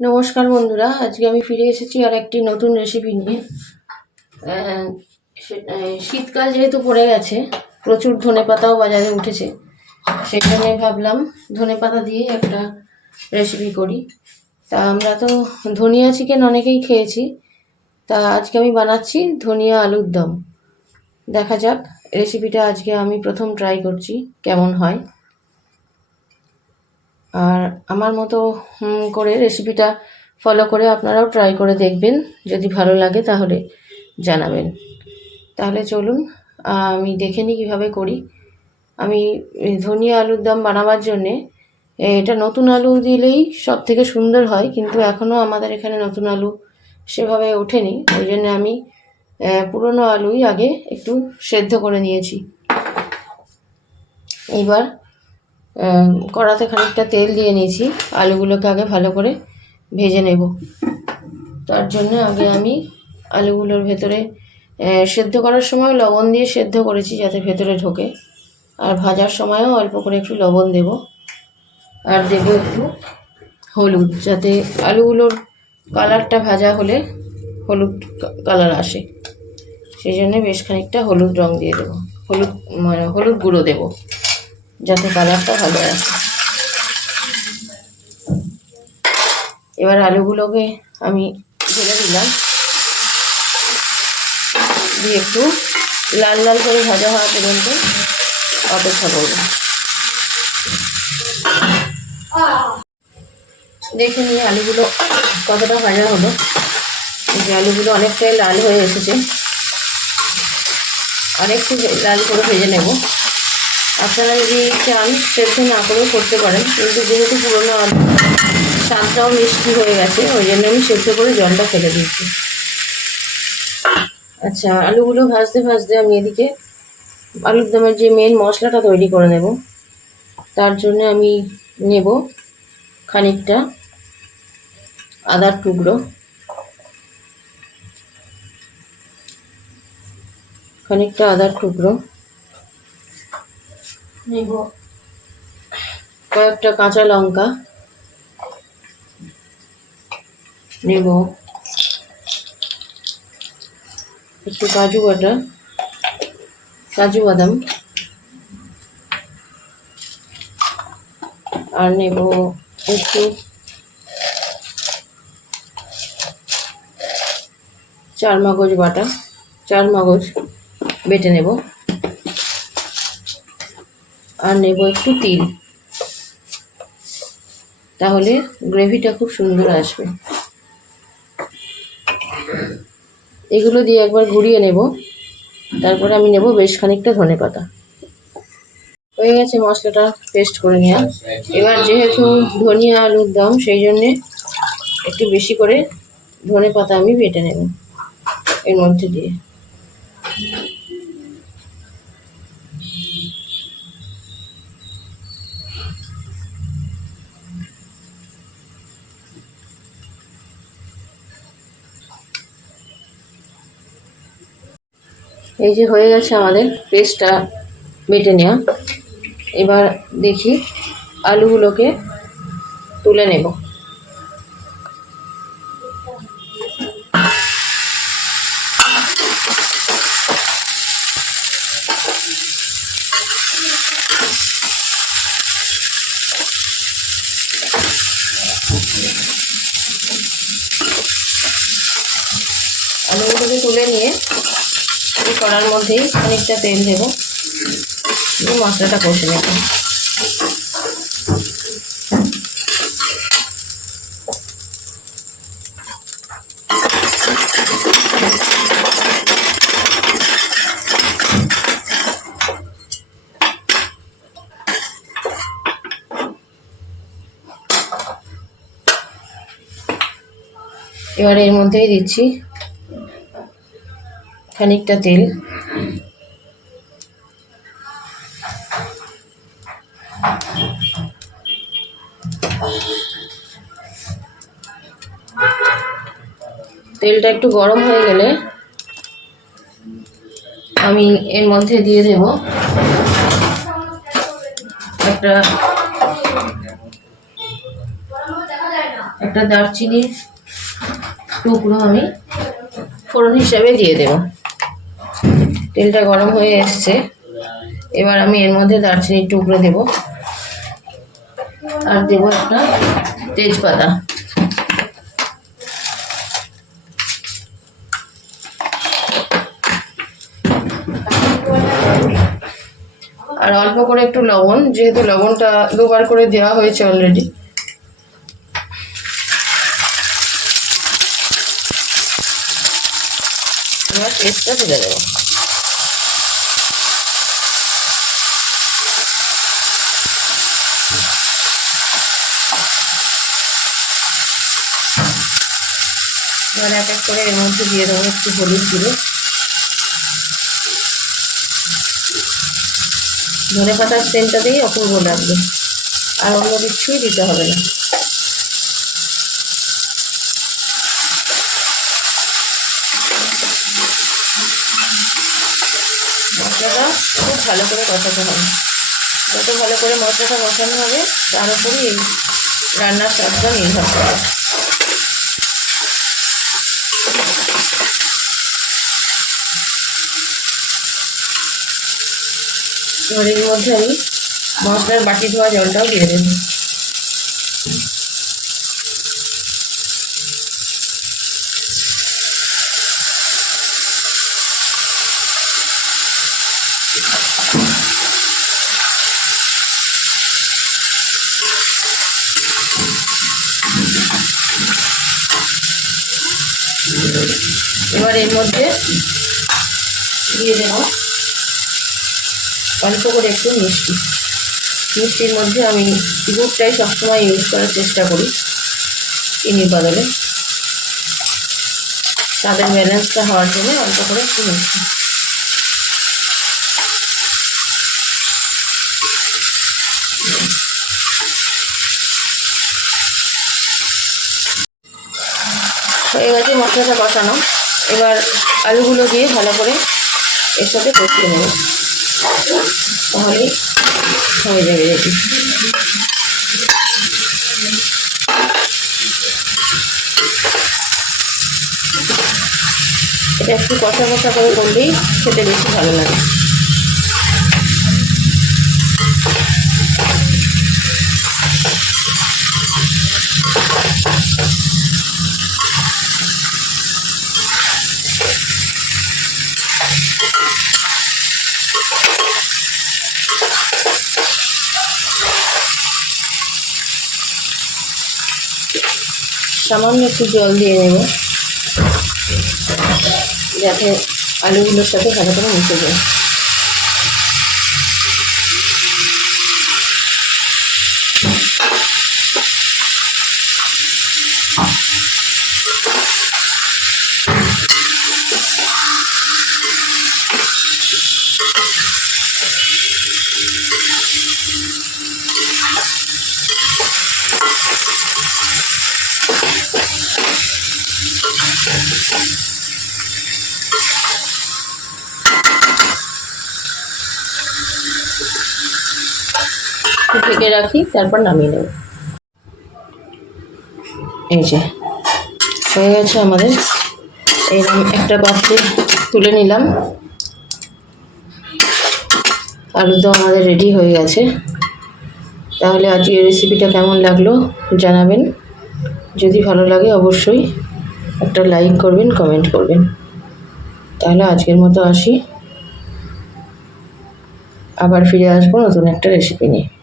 নমস্কার বন্ধুরা, আজকে আমি ফিরে এসেছি আর একটি নতুন রেসিপি নিয়ে। শীতকাল যেহেতু পড়ে গেছে, প্রচুর ধনেপাতাও বাজারে উঠেছে জন্য ভাবলাম ধনেপাতা দিয়ে একটা রেসিপি করি। তা আমরা তো ধনিয়া চিকেন অনেকেই খেয়েছি, তা আজকে আমি বানাচ্ছি ধনিয়া আলুর দম। দেখা যাক রেসিপিটা আজকে আমি প্রথম ট্রাই করছি, কেমন হয়। আর আমার মতো করে রেসিপিটা ফলো করে আপনারাও ট্রাই করে দেখবেন। যদি ভালো লাগে তাহলে জানাবেন। তাহলে চলুন, আমি দেখে নিই কীভাবে করি। আমি ধনিয়া আলুর দম বানাবার জন্যে এটা নতুন আলু দিলেই সব থেকে সুন্দর হয়, কিন্তু এখনও আমাদের এখানে নতুন আলু সেভাবে ওঠেনি। ওই জন্য আমি পুরনো আলুই আগে একটু সেদ্ধ করে নিয়েছি। এবার কড়াতে খানিকটা তেল দিয়ে নিয়েছি। আলুগুলোকে আগে ভালো করে ভেজে নেব। তার জন্য আগে আমি আলুগুলোর ভেতরে সেদ্ধ করার সময় লবণ দিয়ে সেদ্ধ করেছি যাতে ভেতরে ঢোকে। আর ভাজার সময়ও অল্প করে একটু লবণ দেব। আর দেব একটু হলুদ, যাতে আলুগুলোর কালারটা ভাজা হলে হলুদ কালার আসে। সেই জন্য বেশ খানিকটা হলুদ রং দিয়ে দেবো। হলুদ মানে হলুদ গুঁড়ো দেবো। যাতে কালারটা ভালো আসে এবার আলুগুলোকে আমি ঢেলে দিলাম। দিয়ে একটু লাল লাল করে ভাজা হওয়া পর্যন্ত অপেক্ষা করব। দেখে নিয়ে আলুগুলো কতটা ভাজা হলো। যে আলুগুলো অনেকটাই লাল হয়ে এসেছে। আরেকটু লাল করে ভেজে নেব। আপনারা যদি চান, সেদ্ধ না করেও করতে পারেন। কিন্তু যেহেতু পুরোনো আলু, স্বাদটাও মিষ্টি হয়ে গেছে, ওই জন্য আমি সেদ্ধ করে জলটা ফেলে দিয়েছি। আচ্ছা আলুগুলো ভাজতে ভাজতে আমি এদিকে আলুর দমের যে মেন মশলাটা তৈরি করে নেব, তার জন্য আমি নেব খানিকটা আদার টুকরো। খানিকটা আদার টুকরো। নেব। কয়েকটা কাঁচা লঙ্কা নেব। একটু কাজু বাটা, কাজু বাদাম। আর নেব একটু চার মগজ বাটা চার মগজ বেটে নেব। আর নেব একটু তিল। তাহলে গ্রেভিটা খুব সুন্দর আসবে। এগুলো দিয়ে একবার ঘুরিয়ে নেব। তারপরে আমি নেব বেশ খানিকটা ধনে পাতা। হয়ে গেছে মশলাটা পেস্ট করে নেওয়া। এবার যেহেতু ধনিয়া আলুর দম, সেই জন্যে একটু বেশি করে ধনে পাতা আমি বেটে নেব এর মধ্যে দিয়ে। এই যে হয়ে গেছে আমাদের পেস্টটা বেটে নেওয়া। এবার দেখি আলুগুলোকে তুলে নেব। আলুগুলোকে তুলে নিয়ে কড়ার মধ্যেই খানিকটা তেল দেবো। মশলাটা কষে নেব। এবার এর মধ্যেই দিচ্ছি খানিকটা তেল। তেলটা একটু গরম হয়ে গেলে আমি এর মধ্যে দিয়ে দেব একটা একটা দারচিনির টুকরো আমি ফোড়ন হিসাবে দিয়ে দেব। তেলটা গরম হয়ে এসছে। এবার আমি এর মধ্যে দারচিনির টুকরো দেব। আর দেব একটা তেজপাতা। আর অল্প করে একটু লবণ, যেহেতু লবণটা দুবার করে দেওয়া হয়েছে অলরেডি এবার পেস্টটা ঢেলে দেবো। এবার এক এক করে এর মধ্যে দিয়ে দেবো একটু হলুদ গুঁড়ো। ধনে পাতার সেন্টটা দিয়েই অপূর্ব লাগবে। আর অন্য কিছুই দিতে হবে না। মশলাটা খুব ভালো করে কষাতে হবে। যত ভালো করে মশলাটা কষানো হবে, তার উপরই রান্নার স্বাদটা নির্ভর করে এবার এর মধ্যে আমি মশলার বাটি ধোয়া জলটাও দিয়ে দেব। এবার এর মধ্যে দিয়ে দেব অল্প করে একটু মিষ্টি। মিষ্টির মধ্যে আমি গুড়টাই সবসময় ইউজ করার চেষ্টা করি চিনির বদলে। তাদের ব্যালেন্সটা হওয়ার জন্য অল্প করে একটু মিষ্টি। হয়ে গেছে মশলাটা কষানো। এবার আলুগুলো দিয়ে ভালো করে এর সাথে কষিয়ে নেব। তাহলেই হয়ে যাবে এটি এটা একটু কষা কষা করে করলেই খেতে বেশি ভালো লাগে। সামান্য একটু জল দিয়ে নেব। যাতে আলুগুলোর সাথে ভালো করে মিশে যায়। একটু ঢেকে রাখি, তারপর নামিয়ে নেব। এই যে, হয়ে গেছে আমাদের। এইরকম একটা পাত্রে তুলে নিলাম। আলুরদম আমাদের রেডি হয়ে গেছে। তাহলে আজকের রেসিপিটা কেমন লাগল জানাবেন। যদি ভালো লাগে অবশ্যই একটা লাইক করবেন কমেন্ট করবেন। তাহলে আজকের মতো আসি। আবার ফিরে আসব নতুন একটা রেসিপি নিয়ে।